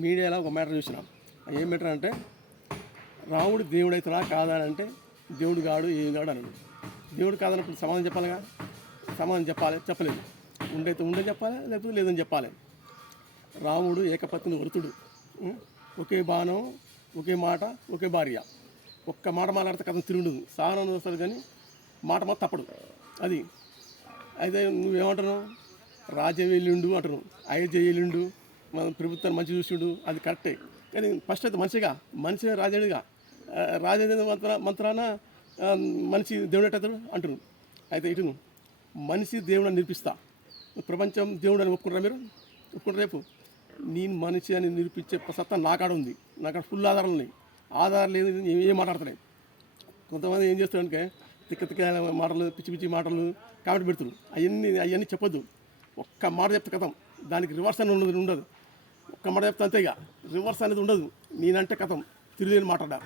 మీడియాలో ఒక మ్యాటర్ చూసినాం. ఏం మ్యాటర్ అంటే రాముడు దేవుడు అవుతాడా కాదా అని అంటే దేవుడు కాడు ఏం కాడు అన్నాడు. దేవుడు కాదన్నప్పుడు సమాధానం చెప్పాలిగా, సమాధానం చెప్పలేదు. ఉండైతే ఉందని చెప్పాలి, లేకపోతే లేదని చెప్పాలి. రాముడు ఏకపత్ని వృతుడు, ఒకే బాణం, ఒకే మాట, ఒకే భార్య. ఒక్క మాట మాట్లాడితే కథం తిరుగుండదు, సాధనం వస్తుంది కానీ మాట మాత్రం తప్పడు. అది అయితే నువ్వేమంటాను, రాజ్యం వెళ్ళిండు అంటారు, అయోధ్య వెళ్ళిండు, మన ప్రభుత్వాన్ని మంచి చూసిండు, అది కరెక్టే. కానీ ఫస్ట్ అయితే మనిషి రాజేడుగా, రాజేంద్ర మంత్రాన మనిషి దేవుడు ఎట్టతాడు అంటారు. అయితే ఇటును మనిషి దేవుడు అని నిరూపిస్తా, ప్రపంచం దేవుడు అని ఒప్పుకుంటారా మీరు? ఒప్పుకుంటారు? రేపు నేను మనిషి అని నిరూపించే సత్తా నాకాడ ఉంది, నాకాడ ఫుల్ ఆధారాలు ఉన్నాయి. ఆధారం లేదు ఏం మాట్లాడతాయి. కొంతమంది ఏం చేస్తారంటే తిక్క మాటలు, పిచ్చి మాటలు కామెంట్ పెడుతున్నారు. అవన్నీ చెప్పొద్దు. ఒక్క మాట చెప్తే కథం, దానికి రివర్స్ అనేది ఉండదు. ఒక్క మాట చెప్తే అంతేగా, రివర్స్ అనేది ఉండదు. నేనంటే కథం తిరిగి మాట్లాడా.